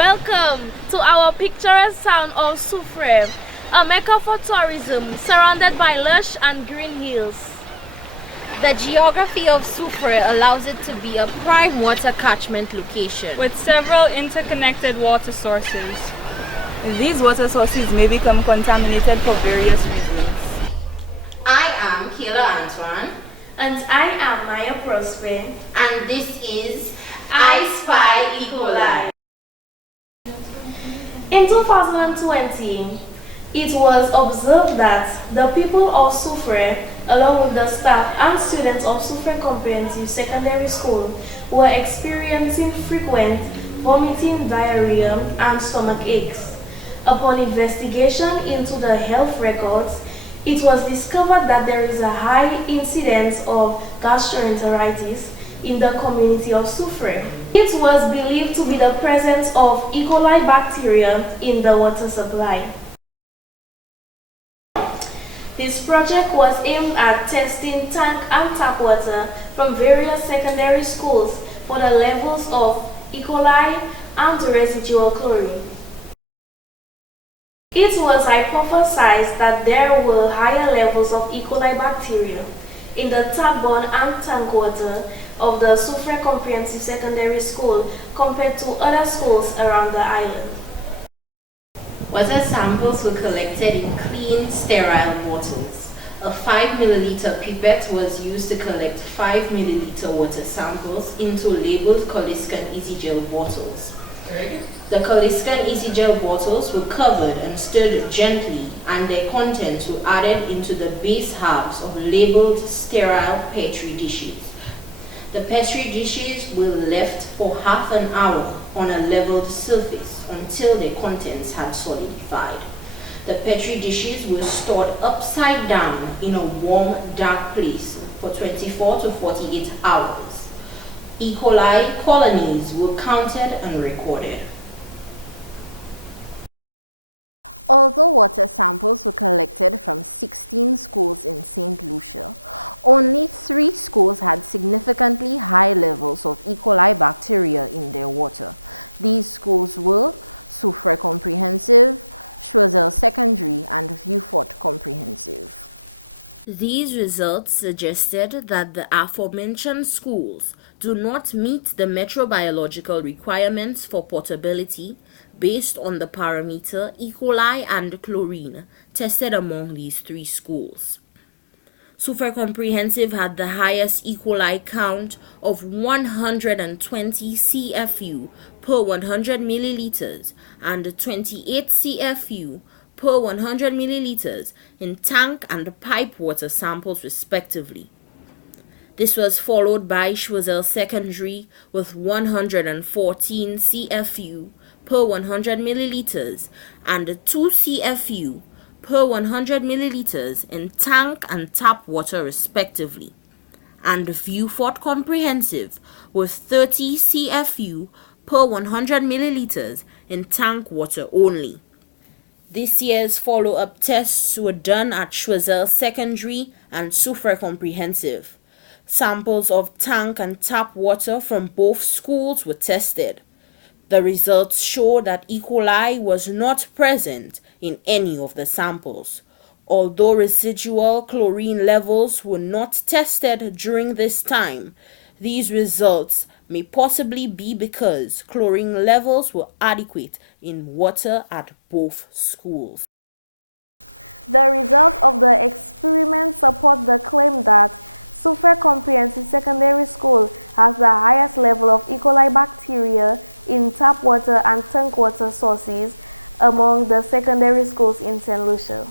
Welcome to our picturesque town of Soufriere, a mecca for tourism surrounded by lush and green hills. The geography of Soufriere allows it to be a prime water catchment location with several interconnected water sources. These water sources may become contaminated for various reasons. I am Kayla Antoine. And I am Maya Prosper. And this is I Spy Coli. In 2020, it was observed that the people of Soufriere, along with the staff and students of Soufriere Comprehensive Secondary School, were experiencing frequent vomiting, diarrhea, and stomach aches. Upon investigation into the health records, it was discovered that there is a high incidence of gastroenteritis in the community of Soufriere. It was believed to be the presence of E. coli bacteria in the water supply. This project was aimed at testing tank and tap water from various secondary schools for the levels of E. coli and the residual chlorine. It was hypothesized that there were higher levels of E. coli bacteria in the tap-borne and tank water of the Soufriere Comprehensive Secondary School compared to other schools around the island. Water samples were collected in clean, sterile bottles. A 5 milliliter pipette was used to collect 5 milliliter water samples into labeled Coliscan Easy Gel bottles. The Coliscan Easy Gel bottles were covered and stirred gently, and their contents were added into the base halves of labeled sterile Petri dishes. The Petri dishes were left for half an hour on a leveled surface until their contents had solidified. The Petri dishes were stored upside down in a warm, dark place for 24 to 48 hours. E. coli colonies were counted and recorded. Although water samples were collected from 16 schools in St. Lucia, only 3 schools had significantly high levels of E. coli bacteria in their water. These schools were Soufriere Comprehensive, Choiseul Secondary, and Vieux-Fort Comprehensive. These results suggested that the aforementioned schools do not meet the metrobiological requirements for potability based on the parameter E. coli and chlorine tested among these 3 schools. Soufriere Comprehensive had the highest E. coli count of 120 CFU per 100 milliliters and 28 CFU per 100 milliliters in tank and pipe water samples respectively. This was followed by Choiseul Secondary with 114 CFU per 100 milliliters and 2 CFU per 100 milliliters in tank and tap water respectively, and Vieux-Fort Comprehensive with 30 CFU per 100 milliliters in tank water only. This year's follow-up tests were done at Choiseul Secondary and Soufriere Comprehensive. Samples of tank and tap water from both schools were tested. The results show that E. coli was not present in any of the samples. Although residual chlorine levels were not tested during this time, these results may possibly be because chlorine levels were adequate in water at both schools. The results of the experiment support the claim that Soufriere Comprehensive Secondary School has the highest level of E. coli bacteria in tap water and tank water sources among the secondary schools in St. Lucia.